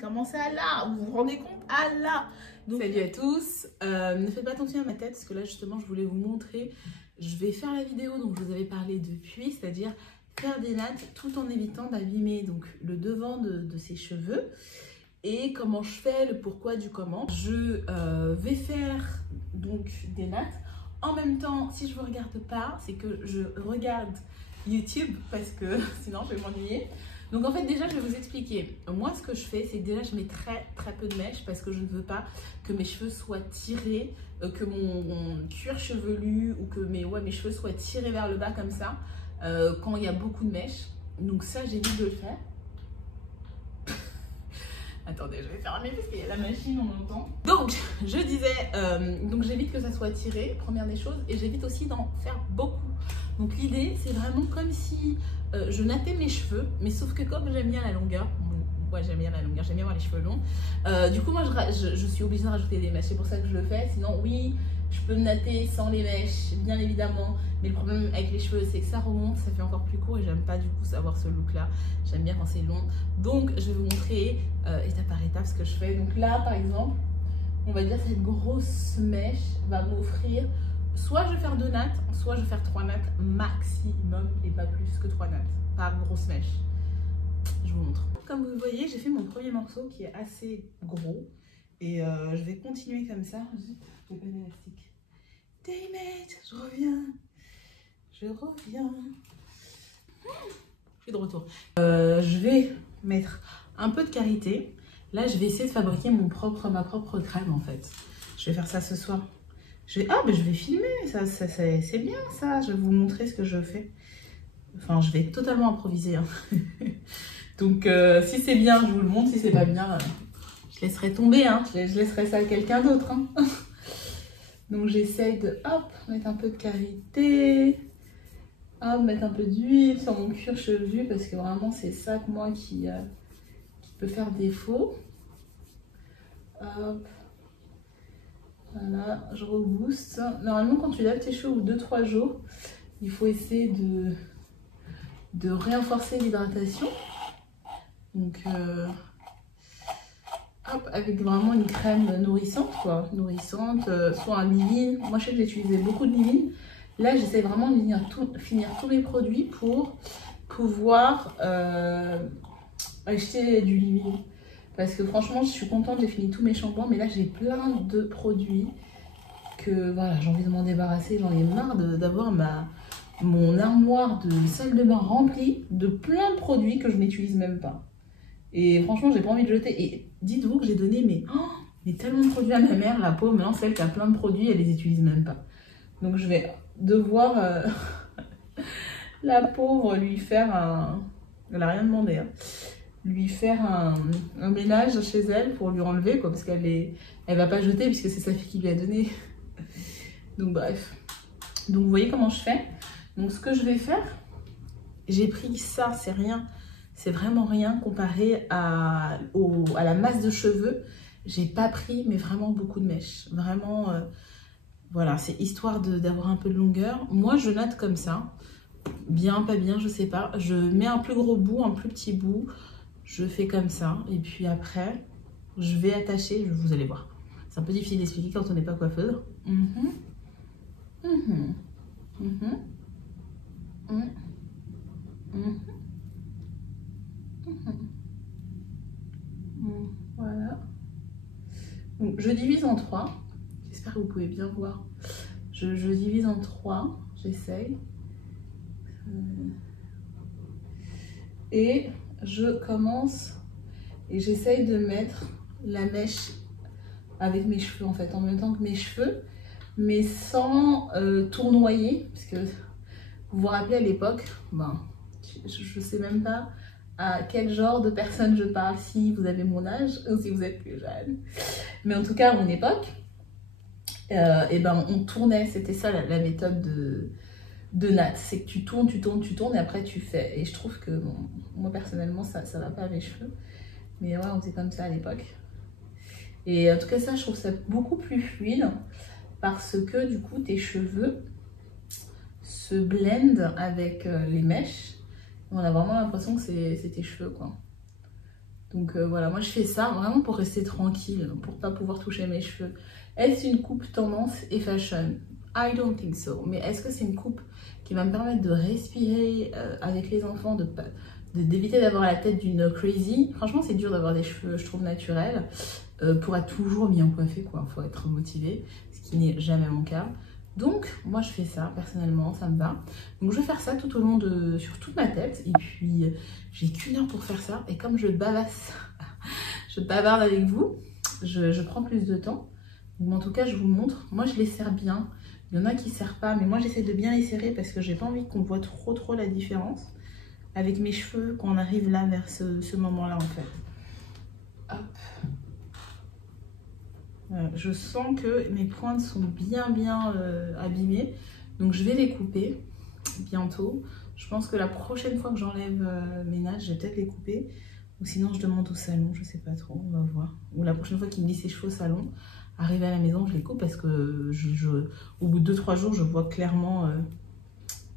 comment ça là? Vous vous rendez compte? Ah là! Donc, salut à tous, ne faites pas attention à ma tête parce que là justement je voulais vous montrer, je vais faire la vidéo dont je vous avais parlé depuis, c'est-à-dire faire des nattes tout en évitant d'abîmer donc le devant de ses cheveux. Et comment je fais, le pourquoi du comment. Je vais faire donc des nattes. En même temps, si je ne vous regarde pas, c'est que je regarde YouTube parce que sinon je vais m'ennuyer. Donc en fait déjà je vais vous expliquer. Moi ce que je fais c'est que déjà je mets très peu de mèches parce que je ne veux pas que mes cheveux soient tirés, que mon cuir chevelu ou que mes cheveux soient tirés vers le bas comme ça quand il y a beaucoup de mèches. Donc ça j'évite de le faire. Attendez, je vais fermer parce qu'il y a la machine, on entend. Donc, je disais, donc j'évite que ça soit tiré, première des choses, et j'évite aussi d'en faire beaucoup. Donc l'idée, c'est vraiment comme si je nattais mes cheveux, mais sauf que comme j'aime bien la longueur, ouais, j'aime bien la longueur, j'aime bien avoir les cheveux longs, du coup, moi, je suis obligée de rajouter des mèches, c'est pour ça que je le fais. Sinon, oui, je peux natter sans les mèches, bien évidemment, mais le problème avec les cheveux, c'est que ça remonte, ça fait encore plus court et j'aime pas du coup avoir ce look-là. J'aime bien quand c'est long. Donc, je vais vous montrer étape par étape ce que je fais. Donc là, par exemple, on va dire cette grosse mèche va m'offrir, soit je vais faire 2 nattes, soit je vais faire 3 nattes maximum et pas plus que 3 nattes par grosse mèche. Je vous montre. Comme vous voyez, j'ai fait mon premier morceau qui est assez gros et je vais continuer comme ça. Je vais pas l'élastique. Daymate, je reviens. Je suis de retour. Je vais mettre un peu de karité. Là, je vais essayer de fabriquer ma propre crème en fait. Je vais faire ça ce soir. Je vais filmer, ça c'est bien ça. Je vais vous montrer ce que je fais. Enfin, je vais totalement improviser. Hein. Donc, si c'est bien, je vous le montre. Si c'est pas bien, je laisserai tomber. Hein. Je laisserai ça à quelqu'un d'autre. Hein. Donc, j'essaye de mettre un peu de karité. Mettre un peu d'huile sur mon cuir chevelu parce que vraiment c'est ça que moi qui peut faire défaut. Hop. Voilà, je rebooste. Normalement quand tu laves tes cheveux au 2-3 jours, il faut essayer de renforcer l'hydratation. Donc avec vraiment une crème nourrissante quoi. Nourrissante, soit un leave-in. Moi je sais que j'utilisais beaucoup de leave-in. Là, j'essaie vraiment de finir tous mes produits pour pouvoir acheter du leave-in. Parce que franchement, je suis contente, j'ai fini tous mes shampoings. Mais là, j'ai plein de produits que voilà, j'ai envie de m'en débarrasser. J'en ai marre d'avoir mon armoire de salle de bain remplie de plein de produits que je n'utilise même pas. Et franchement, j'ai pas envie de jeter. Et dites-vous que j'ai donné mais tellement de produits à ma mère, la pauvre. Maintenant, celle qui a plein de produits, elle les utilise même pas. Donc, je vais devoir la pauvre lui faire elle a rien demandé, hein. Lui faire un ménage chez elle pour lui enlever quoi, parce elle va pas jeter puisque c'est sa fille qui lui a donné. Donc bref, donc vous voyez comment je fais. Donc ce que je vais faire, j'ai pris ça, c'est rien, c'est vraiment rien comparé à la masse de cheveux. J'ai pas pris mais vraiment beaucoup de mèches, vraiment. Voilà, c'est histoire d'avoir un peu de longueur. Moi, je natte comme ça. Bien, pas bien, je sais pas. Je mets un plus gros bout, un plus petit bout. Je fais comme ça. Et puis après, je vais attacher. Vous allez voir. C'est un peu difficile d'expliquer quand on n'est pas coiffeuse. Voilà. Donc, je divise en 3. J'espère que vous pouvez bien voir. Je divise en 3, j'essaye. Et je commence et j'essaye de mettre la mèche avec mes cheveux en fait, en même temps que mes cheveux, mais sans tournoyer. Parce que vous vous rappelez à l'époque, je sais même pas à quel genre de personne je parle, si vous avez mon âge ou si vous êtes plus jeune. Mais en tout cas, à mon époque, on tournait, c'était ça la méthode de natte, c'est que tu tournes et après tu fais. Et je trouve que moi personnellement ça va pas à mes cheveux, mais ouais, on faisait comme ça à l'époque. Et en tout cas ça, je trouve ça beaucoup plus fluide parce que du coup tes cheveux se blendent avec les mèches. On a vraiment l'impression que c'est tes cheveux quoi. Donc voilà, moi je fais ça vraiment pour rester tranquille, pour pas pouvoir toucher mes cheveux. Est-ce une coupe tendance et fashion? I don't think so. Mais est-ce que c'est une coupe qui va me permettre de respirer avec les enfants, d'éviter d'avoir la tête d'une crazy? Franchement, c'est dur d'avoir des cheveux, je trouve, naturels pour être toujours bien coiffé, quoi. Faut être motivé, ce qui n'est jamais mon cas. Donc, moi, je fais ça, personnellement, ça me va. Donc, je vais faire ça tout au long sur toute ma tête. Et puis, j'ai qu'1 heure pour faire ça. Et comme je bavasse, je bavarde avec vous, je prends plus de temps. Mais en tout cas, je vous montre. Moi, je les serre bien. Il y en a qui ne serrent pas, mais moi, j'essaie de bien les serrer parce que j'ai pas envie qu'on voit trop la différence avec mes cheveux quand on arrive là, vers ce moment-là, en fait. Hop. Je sens que mes pointes sont bien abîmées, donc je vais les couper bientôt. Je pense que la prochaine fois que j'enlève mes nattes, je vais peut-être les couper, ou sinon je demande au salon, je sais pas trop, on va voir. Ou la prochaine fois qu'il me dit ses cheveux au salon, arrivé à la maison, je les coupe parce que au bout de 2-3 jours, je vois clairement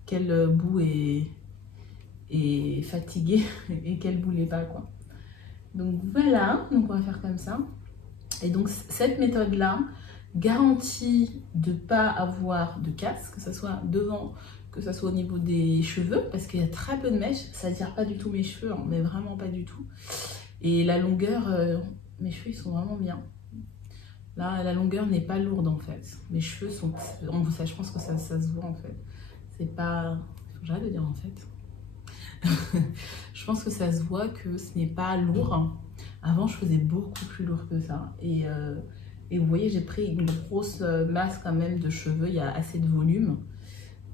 quel bout est fatigué et quel bout l'est pas, quoi. Donc voilà, donc on va faire comme ça. Et donc cette méthode-là garantit de ne pas avoir de casse, que ce soit devant, que ce soit au niveau des cheveux, parce qu'il y a très peu de mèches, ça ne tire pas du tout mes cheveux, hein, mais vraiment pas du tout. Et la longueur, mes cheveux ils sont vraiment bien. Là, la longueur n'est pas lourde en fait. Mes cheveux sont, je pense que ça se voit en fait. C'est pas, j'arrête de dire en fait. Je pense que ça se voit que ce n'est pas lourd. Avant, je faisais beaucoup plus lourd que ça. Et vous voyez, j'ai pris une grosse masse quand même de cheveux. Il y a assez de volume.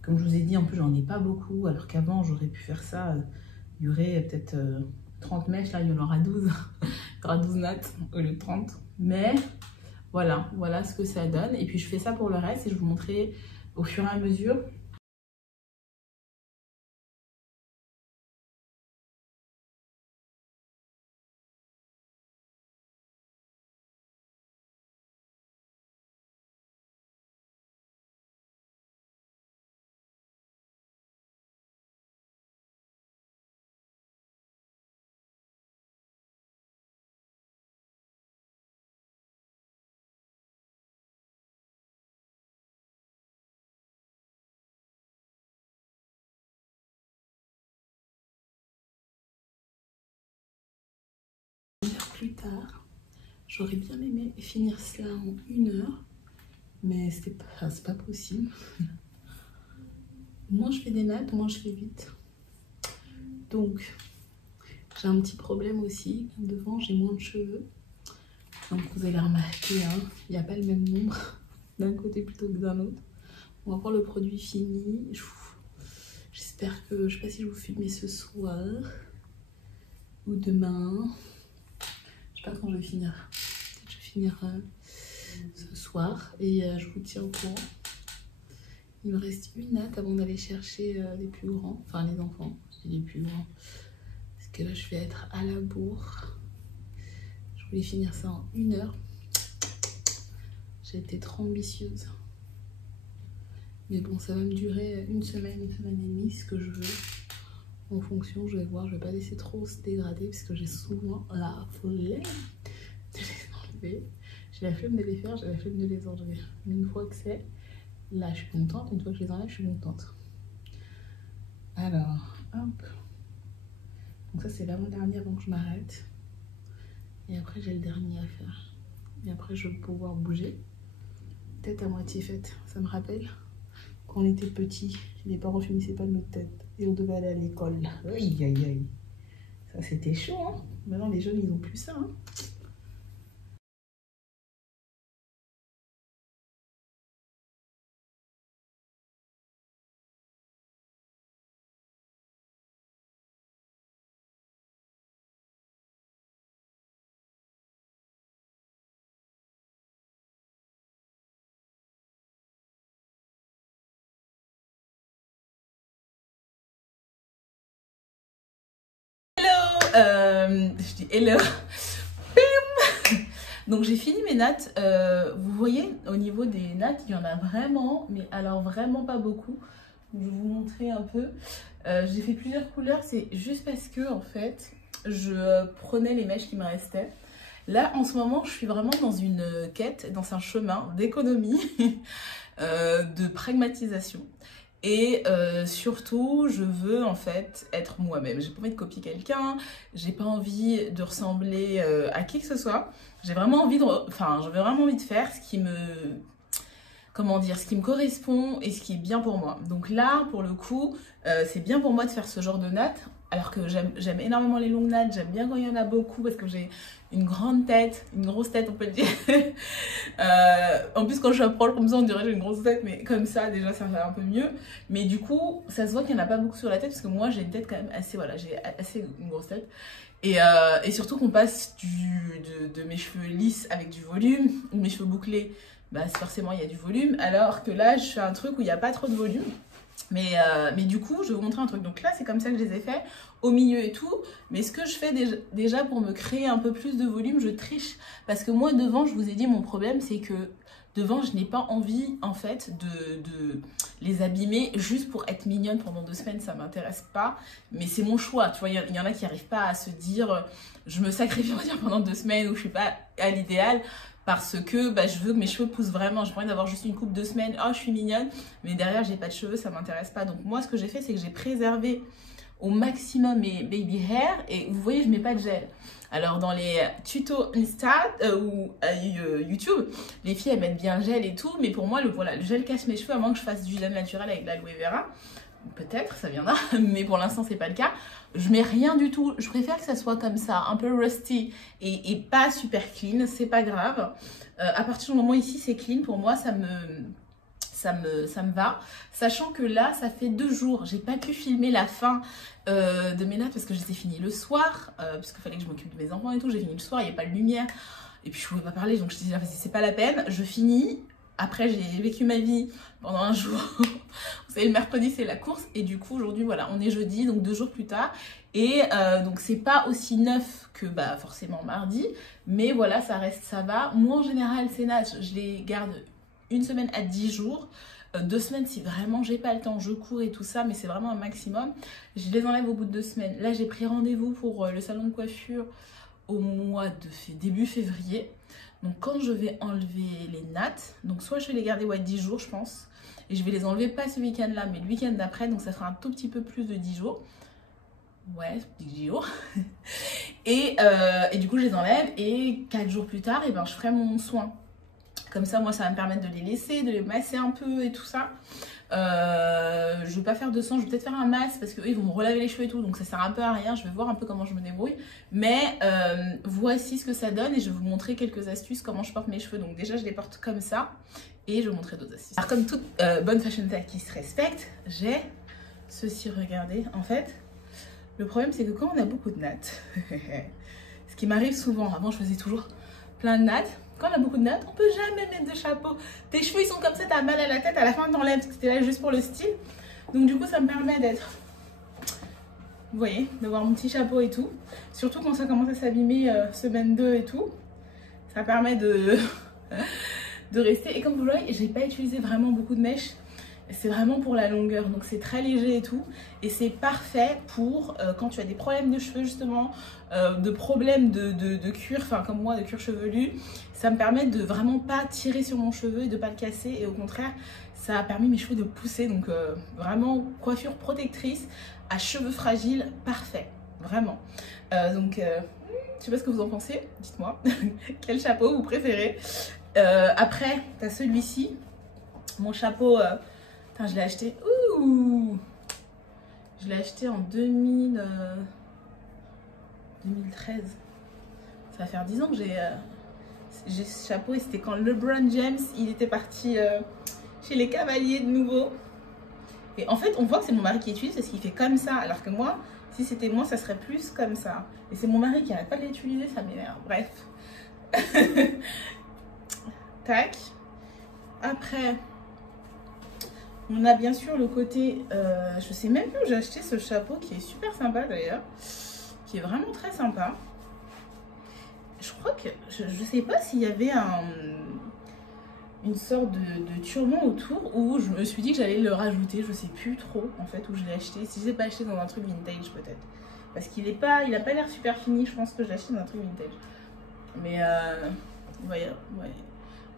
Comme je vous ai dit, en plus, j'en ai pas beaucoup. Alors qu'avant, j'aurais pu faire ça. Il y aurait peut-être 30 mèches. Là, il y en aura 12. Il y aura 12 nattes au lieu de 30. Mais voilà ce que ça donne. Et puis, je fais ça pour le reste. Et je vous montrerai au fur et à mesure. Plus tard, j'aurais bien aimé finir cela en 1 heure, mais c'est pas possible. Moins je fais des nattes, moins je fais vite. Donc, j'ai un petit problème aussi. Devant, j'ai moins de cheveux. Donc, vous allez remarquer, hein, il n'y a pas le même nombre d'un côté plutôt que d'un autre. On va voir le produit fini. J'espère que, je sais pas si je vous filme ce soir ou demain. Je sais pas quand je vais finir. Peut-être je vais finir ce soir et je vous tiens au courant. Il me reste une natte avant d'aller chercher les plus grands, enfin les enfants, je dis les plus grands. Parce que là je vais être à la bourre. Je voulais finir ça en 1 heure. J'ai été trop ambitieuse. Mais bon, ça va me durer 1 semaine, 1 semaine et demie, ce que je veux. En fonction, je vais voir, je vais pas laisser trop se dégrader parce que j'ai souvent la flemme de les enlever. J'ai la flemme de les faire, j'ai la flemme de les enlever. Mais une fois que c'est, là je suis contente, une fois que je les enlève, je suis contente. Alors, hop. Donc ça c'est l'avant-dernier avant que je m'arrête. Et après j'ai le dernier à faire. Et après je vais pouvoir bouger. Tête à moitié faite, ça me rappelle quand on était petits, les parents finissaient pas de notre tête. Et on devait aller à l'école. Aïe, aïe, aïe. Ça, c'était chaud, hein. Maintenant, les jeunes, ils ont plus ça, hein. Je dis hello. Donc j'ai fini mes nattes. Vous voyez, au niveau des nattes, il y en a vraiment, mais alors vraiment pas beaucoup. Je vais vous montrer un peu. J'ai fait plusieurs couleurs, c'est juste parce que en fait, je prenais les mèches qui me restaient. Là, en ce moment, je suis vraiment dans une quête, dans un chemin d'économie, de pragmatisation. Et surtout, je veux en fait être moi-même. J'ai pas envie de copier quelqu'un, j'ai pas envie de ressembler à qui que ce soit. J'ai vraiment envie de, j'avais vraiment envie de faire ce qui me, comment dire, ce qui me correspond et ce qui est bien pour moi. Donc là, pour le coup, c'est bien pour moi de faire ce genre de nattes. Alors que j'aime énormément les longues nattes, j'aime bien quand il y en a beaucoup parce que j'ai une grande tête, une grosse tête on peut le dire. En plus quand je approche comme ça on dirait que j'ai une grosse tête, mais comme ça déjà ça va un peu mieux. Mais du coup ça se voit qu'il n'y en a pas beaucoup sur la tête parce que moi j'ai une tête quand même assez, voilà, j'ai assez une grosse tête. Et surtout qu'on passe de mes cheveux lisses avec du volume, ou mes cheveux bouclés, bah forcément il y a du volume. Alors que là je fais un truc où il n'y a pas trop de volume. Mais du coup, je vais vous montrer un truc. Donc là, c'est comme ça que je les ai fait, au milieu et tout. Mais ce que je fais déjà pour me créer un peu plus de volume, je triche. Parce que moi, devant, je vous ai dit, mon problème, c'est que devant, je n'ai pas envie, en fait, de les abîmer juste pour être mignonne pendant 2 semaines. Ça ne m'intéresse pas. Mais c'est mon choix. Tu vois, il y en a qui n'arrivent pas à se dire, je me sacrifie, on va dire, pendant 2 semaines où je ne suis pas à l'idéal. Parce que bah, je veux que mes cheveux poussent vraiment. J'ai pas envie d'avoir juste une coupe 2 semaines. Oh, je suis mignonne. Mais derrière, j'ai pas de cheveux, ça m'intéresse pas. Donc moi, ce que j'ai fait, c'est que j'ai préservé au maximum mes baby hair. Et vous voyez, je mets pas de gel. Alors dans les tutos Insta ou YouTube, les filles, elles mettent bien le gel et tout. Mais pour moi, voilà, le gel cache mes cheveux à moins que je fasse du gel naturel avec de l'aloe vera. Peut-être, ça viendra, mais pour l'instant c'est pas le cas. Je mets rien du tout, je préfère que ça soit comme ça, un peu rusty et pas super clean, c'est pas grave. À partir du moment ici c'est clean, pour moi ça me va. Sachant que là ça fait 2 jours, j'ai pas pu filmer la fin de mes nattes parce que je les ai finies le soir, parce qu'il fallait que je m'occupe de mes enfants et tout, j'ai fini le soir, il n'y a pas de lumière. Et puis je pouvais pas parler, donc je disais c'est pas la peine, je finis. Après, j'ai vécu ma vie pendant un jour. Vous savez, le mercredi, c'est la course. Et du coup, aujourd'hui, voilà, on est jeudi, donc 2 jours plus tard. Et donc, c'est pas aussi neuf que bah, forcément mardi. Mais voilà, ça reste, ça va. Moi, en général, ces nattes, je les garde 1 semaine à 10 jours. 2 semaines, si vraiment j'ai pas le temps, je cours et tout ça. Mais c'est vraiment un maximum. Je les enlève au bout de 2 semaines. Là, j'ai pris rendez-vous pour le salon de coiffure au mois de début février. Donc quand je vais enlever les nattes, donc soit je vais les garder 10 jours je pense, et je vais les enlever pas ce week-end là, mais le week-end d'après, donc ça fera un tout petit peu plus de 10 jours. Ouais, 10 jours. Et du coup je les enlève et 4 jours plus tard, et ben, je ferai mon soin. Comme ça, moi ça va me permettre de les laisser, de les masser un peu et tout ça. Je vais pas faire de sang, je vais peut-être faire un masque parce qu'eux ils vont me relaver les cheveux et tout, donc ça sert un peu à rien. Je vais voir un peu comment je me débrouille, mais voici ce que ça donne et je vais vous montrer quelques astuces comment je porte mes cheveux. Donc déjà je les porte comme ça et je vais vous montrer d'autres astuces. Alors comme toute bonne fashion tech qui se respecte, j'ai ceci, regardez. En fait le problème c'est que quand on a beaucoup de nattes ce qui m'arrive souvent, avant je faisais toujours plein de nattes. Quand on a beaucoup de nattes, on peut jamais mettre de chapeau. Tes cheveux ils sont comme ça, t'as mal à la tête, à la fin t'enlèves parce que c'était là juste pour le style. Donc du coup ça me permet d'être, vous voyez, d'avoir mon petit chapeau et tout. Surtout quand ça commence à s'abîmer semaine 2 et tout. Ça permet de rester. Et comme vous le voyez, j'ai pas utilisé vraiment beaucoup de mèches. C'est vraiment pour la longueur, donc c'est très léger et tout. Et c'est parfait pour quand tu as des problèmes de cheveux justement, de problèmes de cuir, enfin comme moi, de cuir chevelu. Ça me permet de vraiment pas tirer sur mon cheveu et de pas le casser. Et au contraire, ça a permis mes cheveux de pousser. Donc vraiment coiffure protectrice à cheveux fragiles, parfait, vraiment. Je sais pas ce que vous en pensez, dites-moi. Quel chapeau vous préférez? Après, tu as celui-ci, mon chapeau... je l'ai acheté. Ouh, je l'ai acheté en 2013. Ça va faire 10 ans que j'ai ce chapeau et c'était quand LeBron James il était parti chez les Cavaliers de nouveau. Et en fait, on voit que c'est mon mari qui utilise parce qu'il fait comme ça. Alors que moi, si c'était moi, ça serait plus comme ça. Et c'est mon mari qui n'arrête pas de l'utiliser, ça m'énerve. Bref. Tac. Après... on a bien sûr le côté, je sais même plus où j'ai acheté ce chapeau qui est super sympa d'ailleurs, qui est vraiment très sympa. Je crois que, je sais pas s'il y avait une sorte de turban autour où je me suis dit que j'allais le rajouter, je sais plus trop en fait où je l'ai acheté. Si je l'ai pas acheté dans un truc vintage peut-être. Parce qu'il il a pas l'air super fini. Je pense que je l'achète dans un truc vintage. Mais ouais.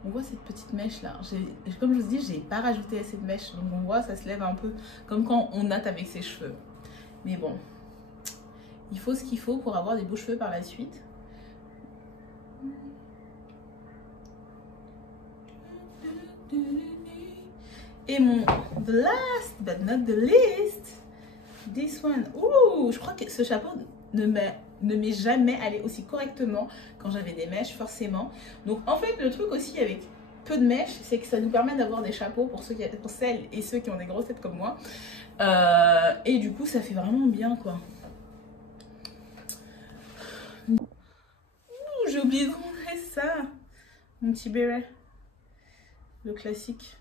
On voit cette petite mèche là. Comme je vous dis, j'ai pas rajouté assez de mèche. Donc on voit, ça se lève un peu comme quand on natte avec ses cheveux. Mais bon, il faut ce qu'il faut pour avoir des beaux cheveux par la suite. Et mon the last but not the least, this one. Ouh, je crois que ce chapeau ne m'est jamais allé aussi correctement quand j'avais des mèches, forcément. Donc en fait, le truc aussi avec peu de mèches, c'est que ça nous permet d'avoir des chapeaux pour celles et ceux qui ont des grosses têtes comme moi. Et du coup, ça fait vraiment bien, quoi. Ouh, j'ai oublié de montrer ça. Mon petit béret. Le classique.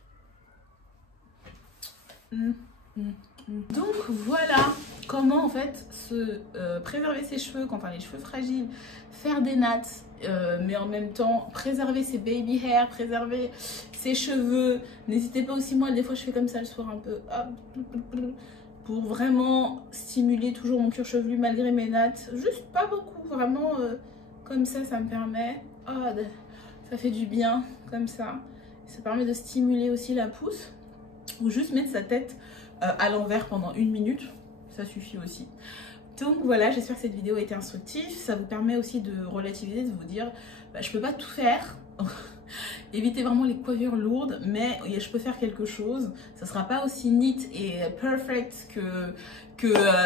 Donc voilà comment en fait se préserver ses cheveux quand on a les cheveux fragiles, faire des nattes, mais en même temps préserver ses baby hair, préserver ses cheveux. N'hésitez pas aussi, moi des fois je fais comme ça le soir un peu, hop, pour vraiment stimuler toujours mon cuir chevelu malgré mes nattes, juste pas beaucoup, vraiment comme ça me permet, ça fait du bien comme ça permet de stimuler aussi la pousse. Ou juste mettre sa tête à l'envers pendant 1 minute, ça suffit aussi. Donc voilà, j'espère que cette vidéo a été instructive. Ça vous permet aussi de relativiser, de vous dire, bah, je peux pas tout faire. Évitez vraiment les coiffures lourdes, mais je peux faire quelque chose. Ça sera pas aussi neat et perfect que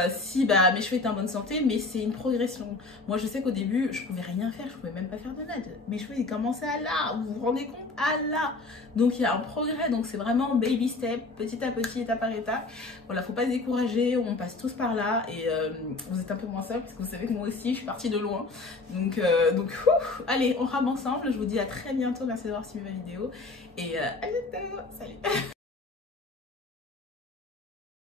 si mes cheveux étaient en bonne santé, mais c'est une progression. Moi je sais qu'au début je pouvais rien faire, je pouvais même pas faire de nattes. Mes cheveux ils commençaient à là, vous vous rendez compte, à là. Donc il y a un progrès, donc c'est vraiment baby step, petit à petit, étape par étape. Voilà, faut pas se décourager, on passe tous par là et vous êtes un peu moins seul parce que vous savez que moi aussi je suis partie de loin. Donc allez, on rame ensemble. Je vous dis à très bientôt, merci d'avoir suivi ma vidéo et à bientôt, salut.